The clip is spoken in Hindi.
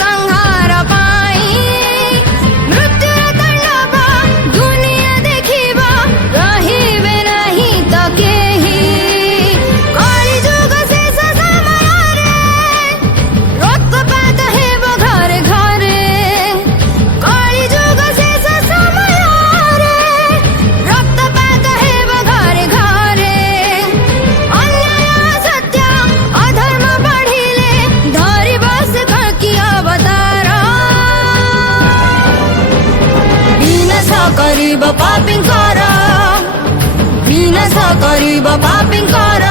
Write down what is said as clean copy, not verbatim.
संहार पाई मृत्यु तांडव दुनिया देखिब रहिबे नहीं तो केही कली जुग शेष समय रे रक्तपात हेब घरे घरे कली जुग शेष समय रे रक्तपात हेब घरे घरे अन्याय सत्य अधर्म बढ़िले धरि बस खकी अवतार विनाश करिब पापिंकर विनाश करिब पापिंकर